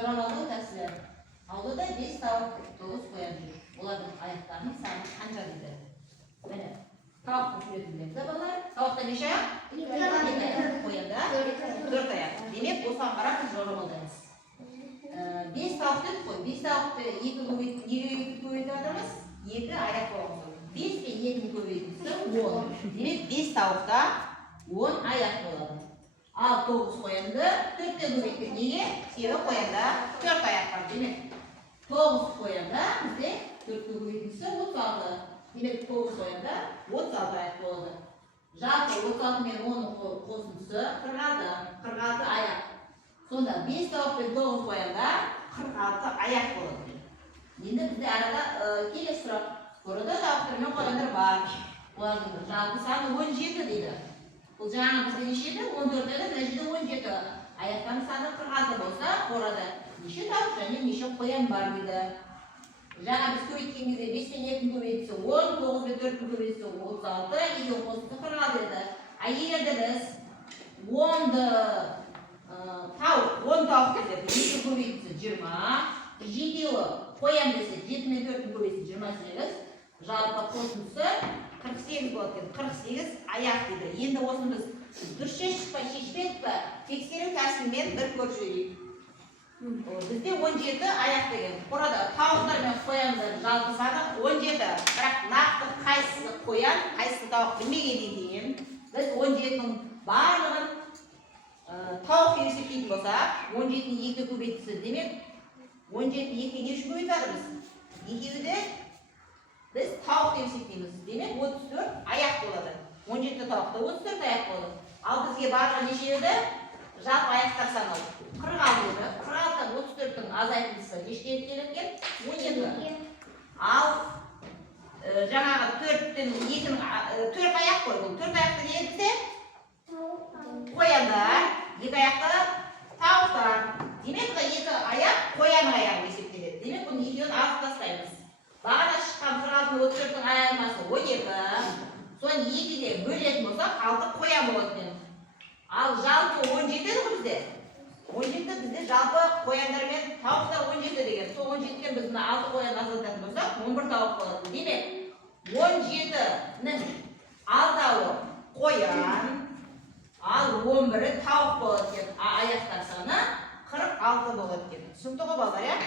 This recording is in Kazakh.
жорамалдың тәсілі. Аулада 5 тауық 9 қоян жүр. Олардың аяқтарының саны қанша дейді? Міне, тауықтың суретін білеміз балалар. Тауықта неше аяқ? 2 аяқ. Қоянда 4 аяқ. Демек, осыған қарап біз жорамалдаймыз. 5 тауық дедік қой. 5 тауықты 2 көбейтіп жатырмыз. 2 аяқ болған. 5 пен 2-ні көбейтілсе 10. Демек, 5 тауықта 10 аяқ болады. Ал 9 қоянды 4-тен көбейтіп неге? Себебі қоянда 4 аяқ бар. Демек, 9 қоянда бізде 4-тен көбейтілсе 36. Демек, 9 қоянда 36 аяқ болады. Жалпы 36 мен 10-ның қосындысы 46 аяқ. Сонда 5 тауық пен 9 қоянда 46 аяқ болады. Енді бізде арада келесі сұрақ. Көрді тауықтар мен қояндар бар. Олардың жалпы саны 17 дейді. Бұл жаңа бізде неше еді? 14 еді, мына жерде 17. Аяқтарының саны 46 болса, қорада неше тауық және неше қоян бар дейді. Жаңа біз көбейткен кезде 5 пен 2-ні көбейтсе 10, 9 пен 4-ні көбейтсе 36, 2-ні қосындысы 46 еді. Егерде біз 10-ды тауық, 10 тауық десе 2-ні көбейтсе 20, 7-ні қоян десе 7 мен 4-ні көбейтсе 28, жалпы қосындысы 48 болады. 48 аяқ дейді. Енді осыны біз дұрыс шешпей шешпедік, тексеру тәсілімен бір көріп жіберейік. Бізде 17 аяқ деген. Қорада тауықтар мен қояндар жалпы саны 17. Бірақ нақты қайсысы қоян, қайсысы тауық білмегеннен кейін біз 17-ның барлығын тауық есептейтін болсақ, 17-ні 2 көбейтілсе демек, 17-ні 2-ге не үшін көбейтіп жатырмыз? Екеуі біз тауық деп есептейміз. Демек 34 аяқ болады. 17 тауықта 34 аяқ болады. Ал бізге барлығы неше еді? Жалпы аяқтар саны 46 еді. 46-тан 34-тің азайтындысы нешеге келген? 17. Ал жаңағы 4-тен 2-ні 4 аяқ қой. Бұл 4 аяқты не еді? Қояндар, 2 аяқты тауықтар. Демек, 2 аяқ қоянның аяғы есептеледі. Демек, бұны екеуін алып тастаймыз. Бағана шыққан 46-34-тің айырмасы 12. Соны 2-ге бөлетін болсақ, 6 қоян болады. Ал жалпы 17 еді ғой бізде. 17 бізде жалпы қояндар мен тауықтар 17 деген. Сол 17-кен біз 6 қоян азайтатын болсақ, 11 тауық болады. Демек, 17-нің алтауы қоян, ал 11-і тауық болады. Аяқтар саны 46 болады. Түсінікті ғой балалар,